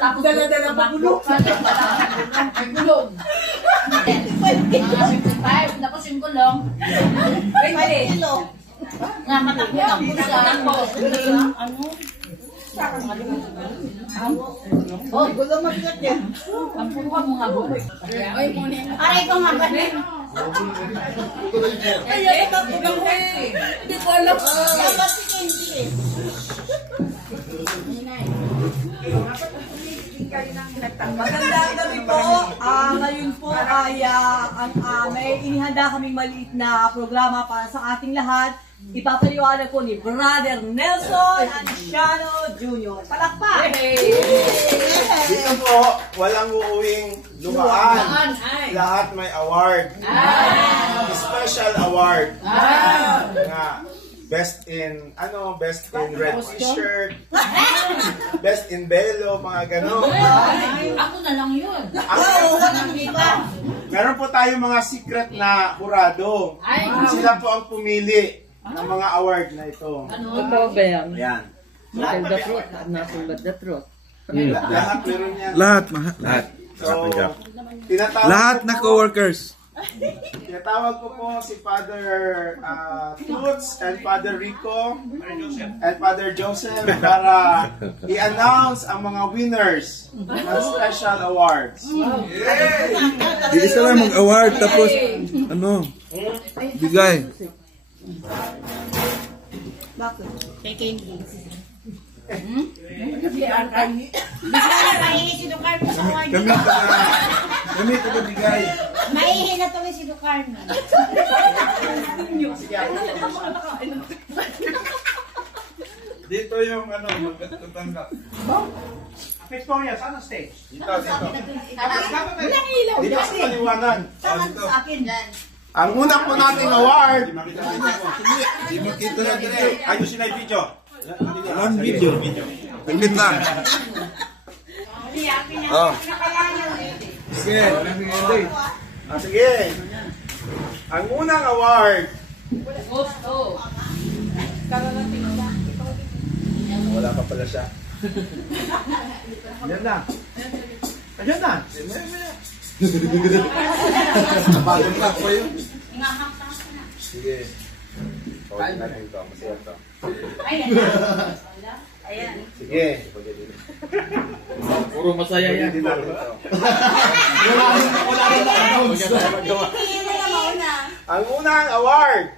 Tapos dala-dala pa gulong. May gulong. 55. Tapos yung gulong. 20 kilo. Nga matakbo ang pusa. Ano? Oh, gulong mabigat niya. Ang puha mo nga buhay. Aray ko nga ba rin? Kaya ito gulong eh. Hindi ko alam. Dapat si Candy eh. Magandang gabi po. Ngayon po ay may inihanda kaming maliit na programa para sa ating lahat. Ipapaliwanag po ni Brother Nelson Anciano Jr. Palakpak! Dito po, walang uuwing lumaan. Lahat may award. Special award. Best in red t-shirt, best in belo, mga gano'n. Ako na lang yun. Meron po tayong mga secret na hurado. Sila po ang pumili ng mga award na ito. Totoo ba yan? Ayan. The truth. Nasulat the truth. Lahat meron yan. Lahat. So, Lahat na co-workers. tinatawag ko po si Father Toots and Father Rico and Father Joseph para i-announce ang mga winners ng special awards. Di isa lang mag-award tapos bigay. Kay Candy. Kami taga-bigay. Maihin na tuloy si Ducarme. Dito yung magtatanggap. Fix po niya, saan ang stage? Dito. Walang ilaw. Dito sa paliwanan. Sa akin dyan. Ang una po nating award, Di makita na dire. ayusin na yung video. One video. Pindit lang. Oh. Sige. Sige. Ang unang award, wala pa pala siya. Ayan na. Ayan na. Bagong lang pa yun. Sige. Pwede natin ito. Masaya ito. Ayan. Sige. Puro masaya yan. Pwede natin ito. Wala rin na-announce. Ang unang award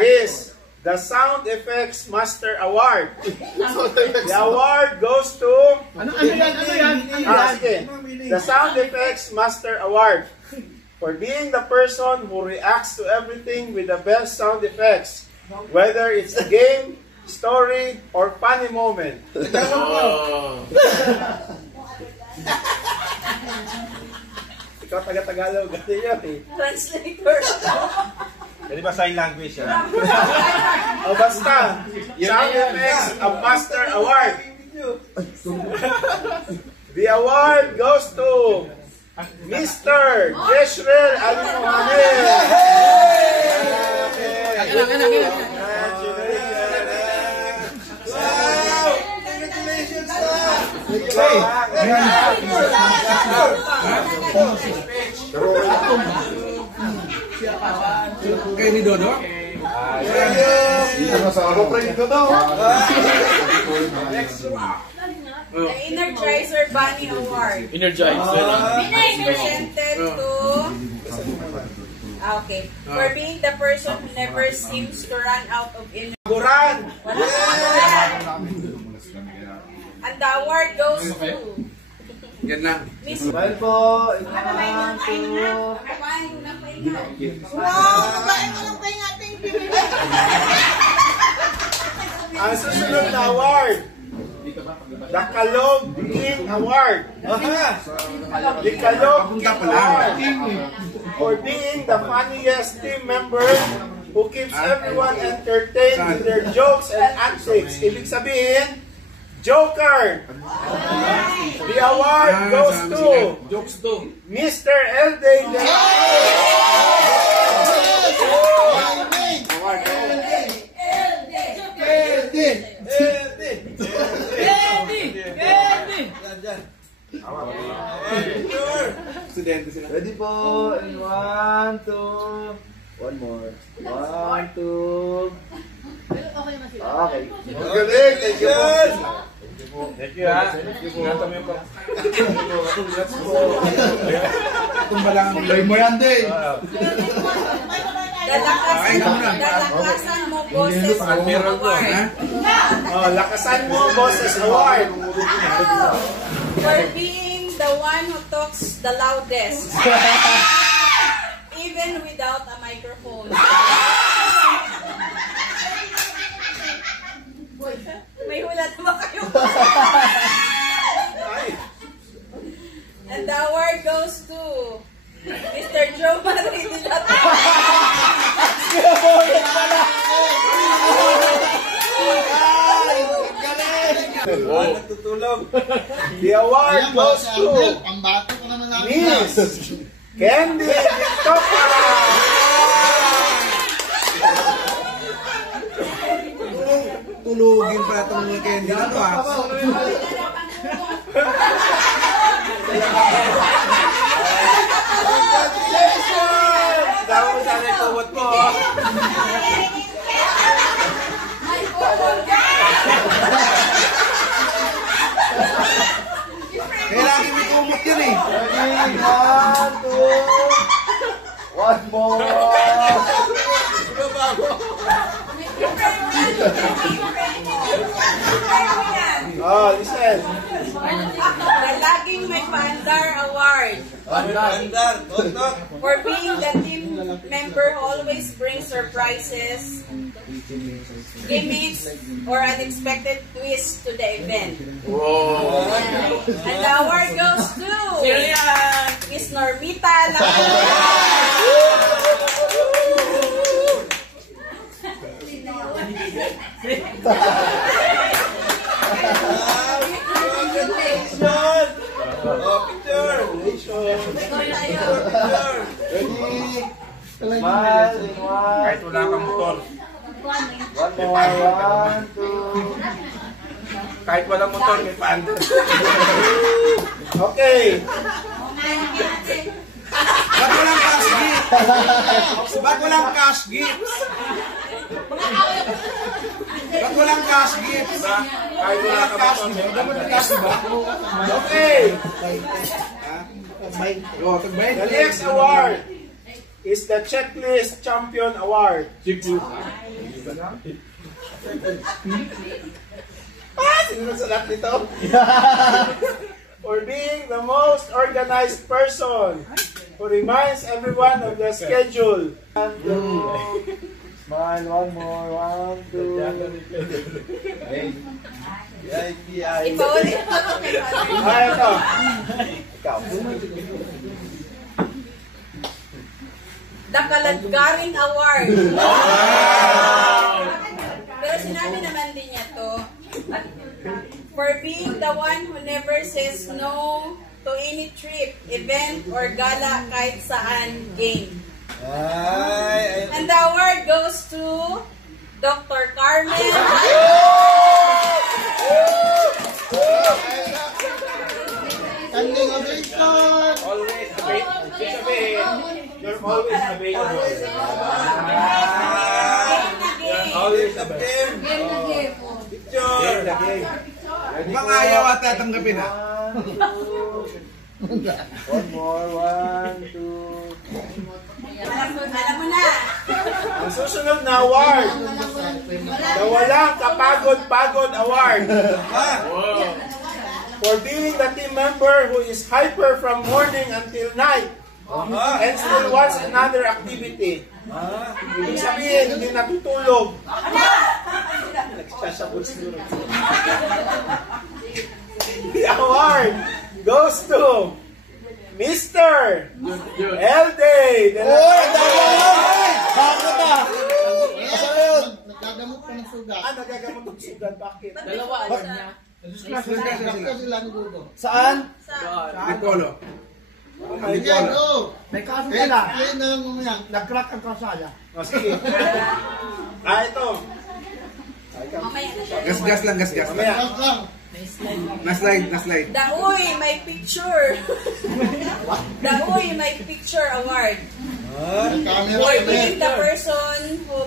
is the Sound Effects Master Award. The award goes to... Ano yan? Sige. The Sound Effects Master Award for being the person who reacts to everything with the best sound effects, whether it's a game, story, or funny moment. Ikaw taga-Tagalog. Translator. Pwede ba sign language yan? O basta, Sound Effects Master Award. The award goes to Mr. Jeshriel Alimuhammed. Kayak ni Dodo. Dito na sa ako, pre, dito daw. The Energizer Bunny Award. Energizer. Presented to... Okay. For being the person who never seems to run out of energy. Buran! And the award goes to... Yan lang. Miss... Bye po. Wow! Babae mo lang kayo ating pinili. Ang susunod na award, the Kalog King Award. The Kalog King Award for being the funniest team member who keeps everyone entertained with their jokes and antics. Ibig sabihin, Joker. The award goes to Jokes to. Mr. Elday. dyan. Picture! Studente sila. Ready po. And 1, 2. One more. 1, 2. Okay. Galing. Thank you po. Thank you, ha. Ingatan mo yung pag... Tumba lang ang bilay mo yan, Day. Dalakasan mo boses award. Oh, lakasan mo, Boses Award. For being the one who talks the loudest. Even without a microphone. May hula na ba kayo? And the award goes to Mr. Joe Marie Dilato. Natutulog. The award goes to Pambato ko naman namin. Miss Candy Victoria. Tulugin pa itong mga candy na to, ha. Congratulations! Dawa mo sana yung kuwat mo. Kaya lagi may kumot yun, eh. Ready? 1, 2. One more. Oh, listen. The Laging May Paandar Award. For being the team member who always brings surprises, gimmicks, or unexpected twists to the event. And the award goes to Miss Normita Oh, picture. Ready? Smile. And 1. Kahit wala kang motor. One more. 1, 2. Kahit walang motor, may paanda. Okay. Ba't walang cash gift? Ba't walang cash gifts? Ba't walang cash gifts? Kahit wala kang motor, may paanda. Cash ba? Okay. Oo, tagbay. The next award is the Checklist Champion Award. Sino nagsalat nito? For being the most organized person who reminds everyone of the schedule. 1, 2. Smile. One more. 1, 2. Ipaulit mo kay Father. Ito. Ikaw. The Kaladgarin Award. Pero sinabi naman din niya to, for being the one who never says no to any trip, event, or gala kahit saan game. And the award goes to Dr. Carmen. Standing ovation! Always available. You're always available. Always available. Picture. Bang ayaw at tatanggapin, ha? One more. 1, 2. Alam mo na. Ang susunod na award, the Walang Kapagod-Pagod Award. For being the team member who is hyper from morning until night and still wants another activity. Ibig sabihin, hindi natutulog. The award goes to Mr. Elday. Nagkagamot pa ng sugat. Nagagamot ng sugat. Bakit? Dalawa alam niya. Discuss sila ni Dudo. Saan? Ipolo. Sige, go! May kaso Explain na mo yan. Nag-crack ang kasaya. Sige. Ito. Mamaya na siya. Gas-gas lang, gas-gas lang. Mamaya. Lang lang. Na-slide. Daoy, may picture. Daoy, may picture award. For being the person who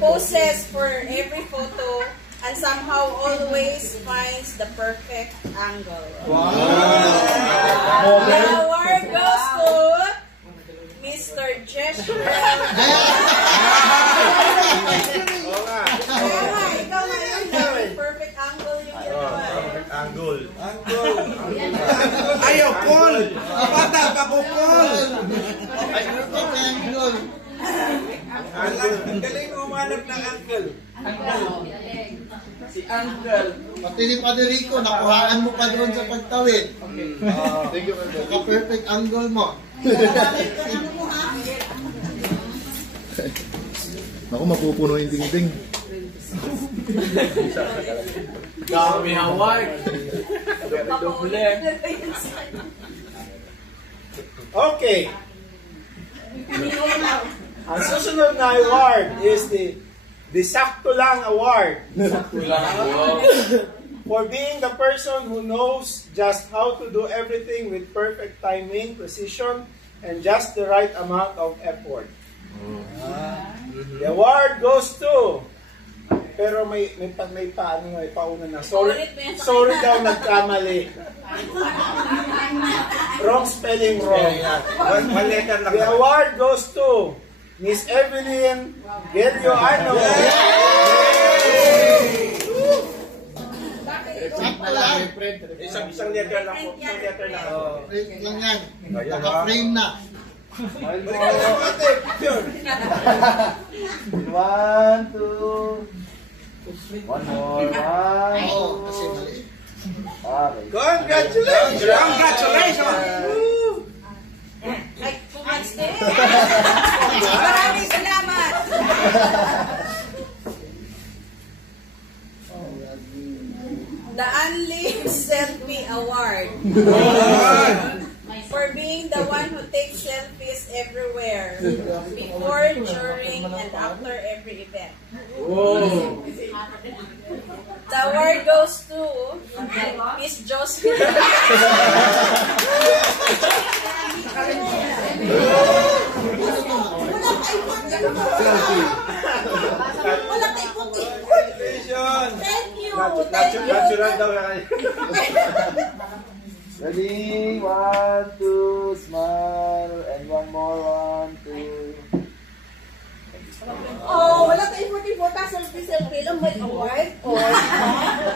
poses for every photo and somehow always finds the perfect angle. Wow! The award goes to Mr. Jeshurel. Ikaw na yun. Perfect angle yung Angle. Ayaw, Paul! Bata, bako, Paul! Ang galing umanap ng angle. Si Uncle. Pati ni Padre Rico, nakuhaan mo pa doon sa pagtawid. Thank you, Uncle. Naka-perfect angle mo. Ako, mapupuno yung dingding. Dami award. Doble. Okay. Ang susunod na award is the Sakto Lang Award. For being the person who knows just how to do everything with perfect timing, precision, and just the right amount of effort. The award goes to, pero may pauna na. Sorry daw, nagkamali. Wrong spelling, wrong. One letter lang. The award goes to Miss Evelyn Gelioano. Isang letter lang po. Isang letter lang. Frame lang yan. Naka-frame na. One, two. One more. One, Oo, kasi mali. Okay. Congratulations! Congratulations! Ay, congrats din. Maraming salamat. The Unlive Selfie Award. For being the one who takes selfies everywhere. Before, during, and after every event. The award goes to Miss Jocelyn. Congratulations! Thank you. Natural daw yan. Ready? One, two, smile. And one more. One, two. Oh, wala tayong 44 selfie lang may award. Oh,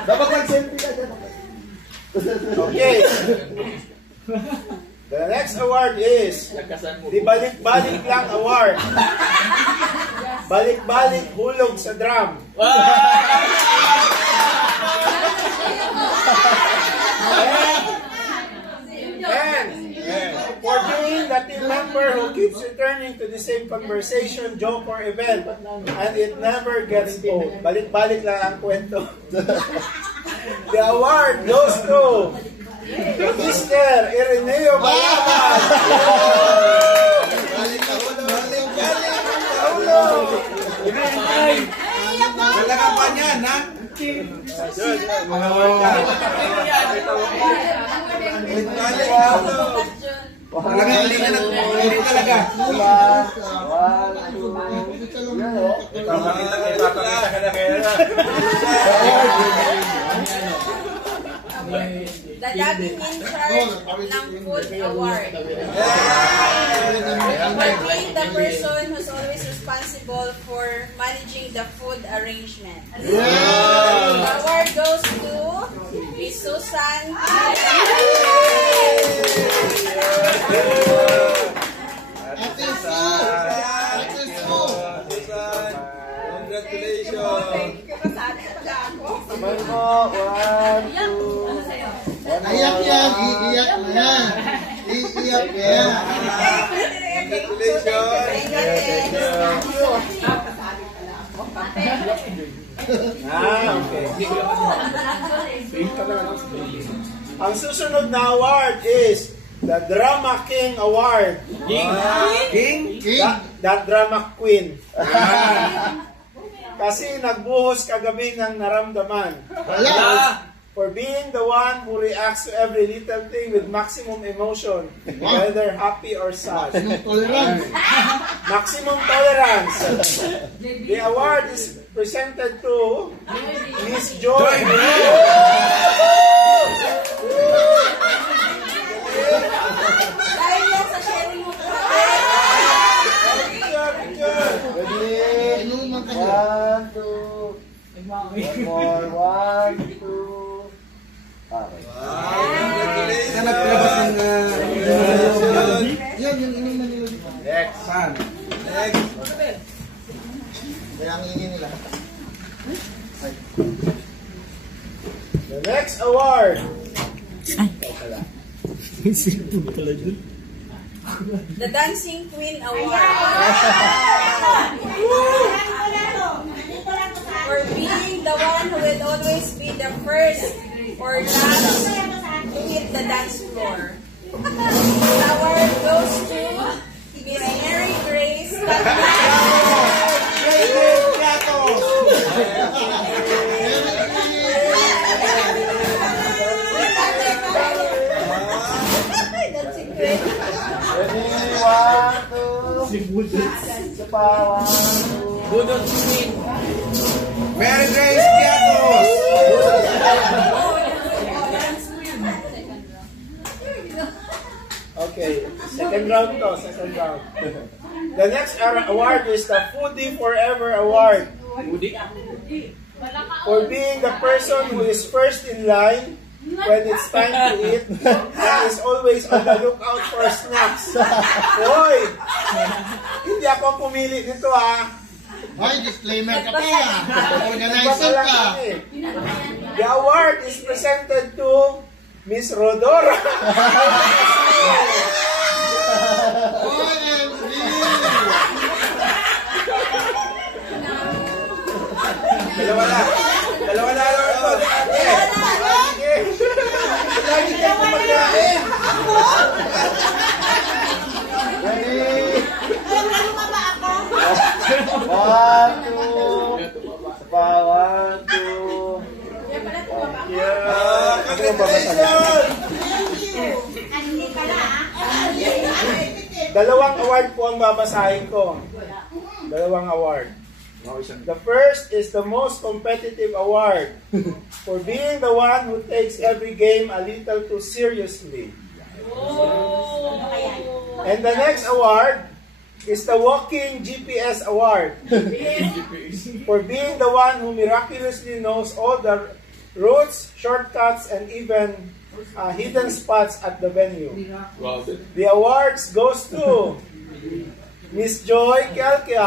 Dapat mag-selfie ka dyan. Okay. The next award is the Balik-Balik Lang Award. Balik-balik hulog sa drum. And for being the team member who keeps returning to the same conversation, joke, or event, and it never gets old. Balik-balik lang ang kwento. The award goes to Mr. Ireneo Balaban. Talaga pa niyan, ha? Mga wala. Talaga, hindi ka hindi talaga. One, two. Ipapakita ka na kaya na. the dating in charge ng food award. For being the person who's always responsible for managing the food arrangement. The award goes to Miss Susan. One more. One, two. Iiyak yan, iiyak na. Iiyak yan. Okay. Ang susunod na award is the Drama King Award. King? That Drama Queen. Kasi nagbuhos kagabi ng naramdaman. Wala. For being the one who reacts to every little thing with maximum emotion, whether happy or sad. Tolerance. Maximum tolerance. The award is presented to Miss Joy. Dahil yan sa sharing mo po. Ready? Inuman ka 1, 2. One more. 1, 2. Okay. Saan nagpalabas ng... Yan, yung inuman nila dito. Next. Saan? Next. Kaya ang ingin nila. The next award. The Dancing Queen Award. For being the one who will always be the first or last to hit the dance floor. The award goes to Miss Mary Grace Dancing Queen. Ready? 1, 2. Isa pa. 1, 2. Mary Grace Piatos! Okay, second round to, second round. The next award is the Foodie Forever Award. For being the person who is first in line when it's time to eat and is always on the lookout for snacks. Hoy! Hindi ako pumili nito Ay, disclaimer ka pa. Organizer ka. The award is presented to Miss Rodora. OMG! Dalawa na. Dalawa na lang ito. Lagi kayo kumakain. Ready? 1, 2. Isa pa. 1, 2. Congratulations! Dalawang award po ang babasahin ko. Dalawang award. The first is the most competitive award for being the one who takes every game a little too seriously. And the next award is the Walking GPS Award for being the one who miraculously knows all the routes, shortcuts, and even hidden spots at the venue. The awards goes to Miss Joy Kelkia.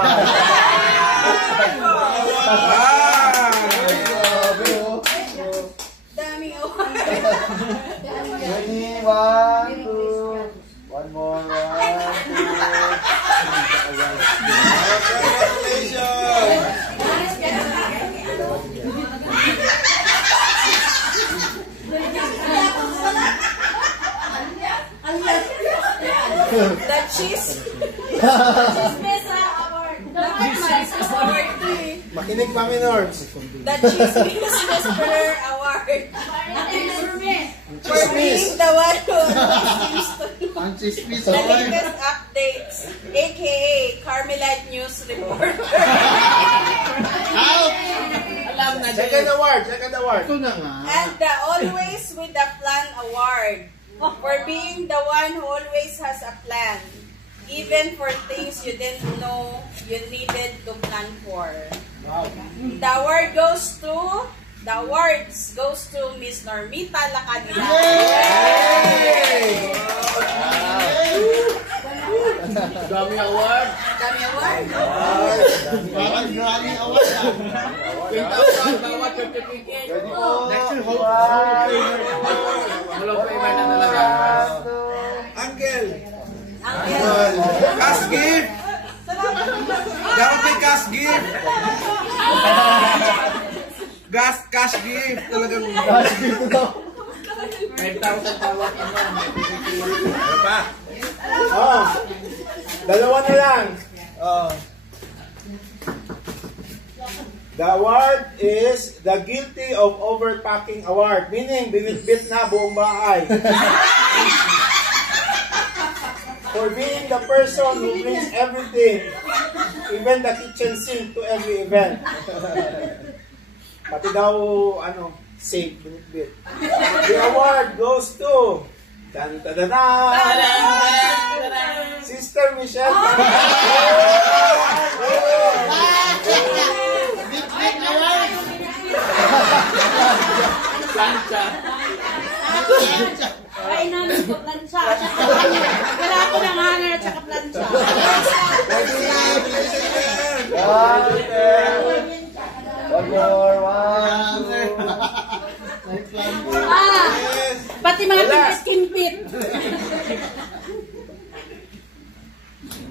Daming award. Ready? 1, 2. One more. 1, 2. The cheese. Makinig pa, minors. The Chismis Whisperer Award. For being the one who always seems to know Ang chismis the award. latest updates, aka Carmelite News Reporter. Out! Second award, second award. Ito na nga. And the Always with a Plan Award. For being the one who always has a plan. Even for things you didn't know you needed to plan for. The award goes to, the awards goes to Miss Normita Lacanila. Dami award. Dami award. Parang Grammy Award. Ready po? Next year, wala pa iman na talaga. Uncle! Uncle. Cash gift! Dapat may cash gift! Cash gift! Talagang... Cash gift daw. 5,000 tawag naman. Ano pa? Oh, dalawa na lang. The award is the guilty of overpacking award. Meaning, binitbit na buong bahay. For being the person who brings everything, even the kitchen sink to every event. Pati daw, safe, binitbit. The award goes to Sister Michelle. Plancha. Ay, namin po plancha. Wala ko ng hanger at saka plancha. One more. Pati mga kimpit.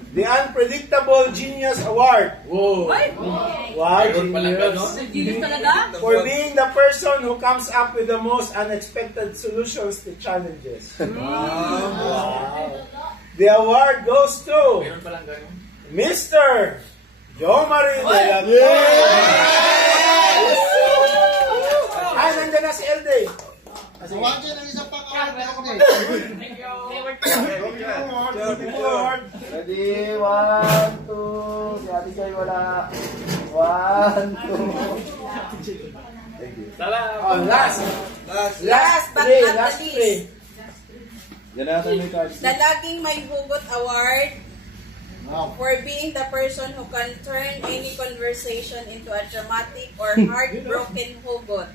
The Unpredictable Genius Award. Wow. Wow, genius. Genius talaga? For being the person who comes up with the most unexpected solutions to challenges. Wow. The award goes to Mr. Jomari de la Ay, nandiyan na si LD. Huwag dyan ang isang pang-award na ako. Ready? 1, 2. Si Ate Joy wala. 1, 2. Thank you. Last but three, not last the least. three. Yan natin may cards. The Laging May Hugot Award for being the person who can turn any conversation into a dramatic or heartbroken hugot.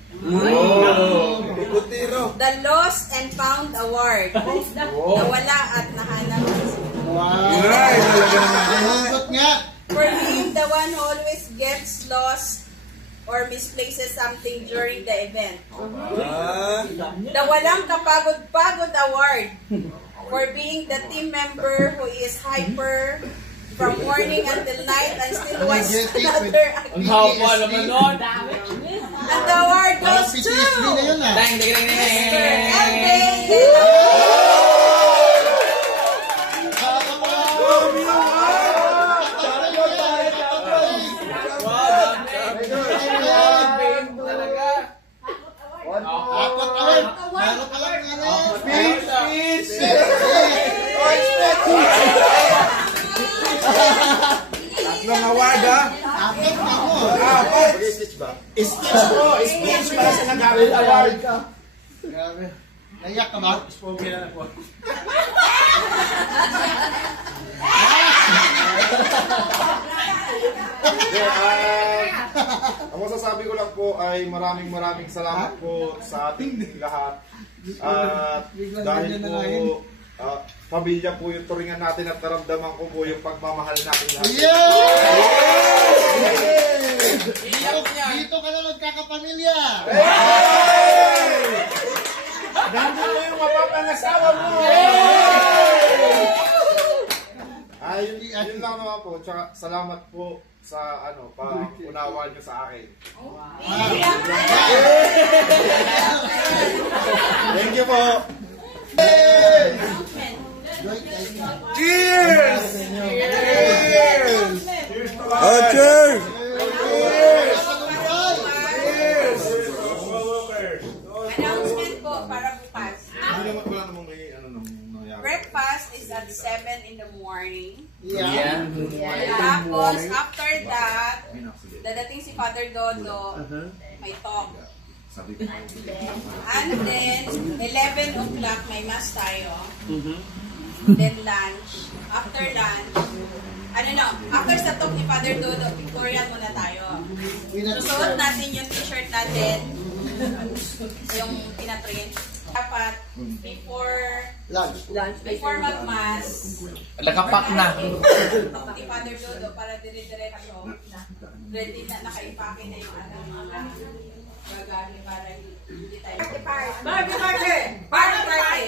The Lost and Found Award. Nawala at nahanap. Hugot nga. For being the one who always gets lost or misplaces something during the event. The Walang Kapagod-Pagod Award. For being the team member who is hyper from morning until night and still watch another activity. And the award goes to Mr. Tatlong award, ha? Stitch para sa nag-award award. Grabe. Naiyak ka ba? Ang masasabi ko lang po ay maraming salamat po sa ating lahat. At dahil po pamilya po yung turingan natin at naramdaman ko po yung pagmamahal natin lahat. Dito ka na magkakapamilya. Nandun mo yung mapapangasawa mo. Yun lang naman po. Tsaka salamat po sa pag-unawa nyo sa akin. Thank you po. Cheers! Cheers! Announcement po para bukas. Wala namang may nangyari. Breakfast is at 7 in the morning. Yeah. Tapos, after that, dadating si Father Dodo, may talk. And then, 11 o'clock, may mass tayo. Then lunch. After lunch, after sa talk ni Father Dodo, pictorial muna tayo. Susuot natin yung t-shirt natin, yung pinaprint. Dapat, before mag-mass, Nakapak na. ni Father Dodo para dire-diretso, ready na, naka-impake na yung mga gagawin para hindi tayo. Party party! Party party!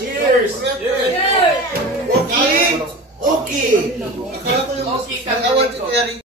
Cheers! Okay. Okay. Akala ko yung award ni Eric.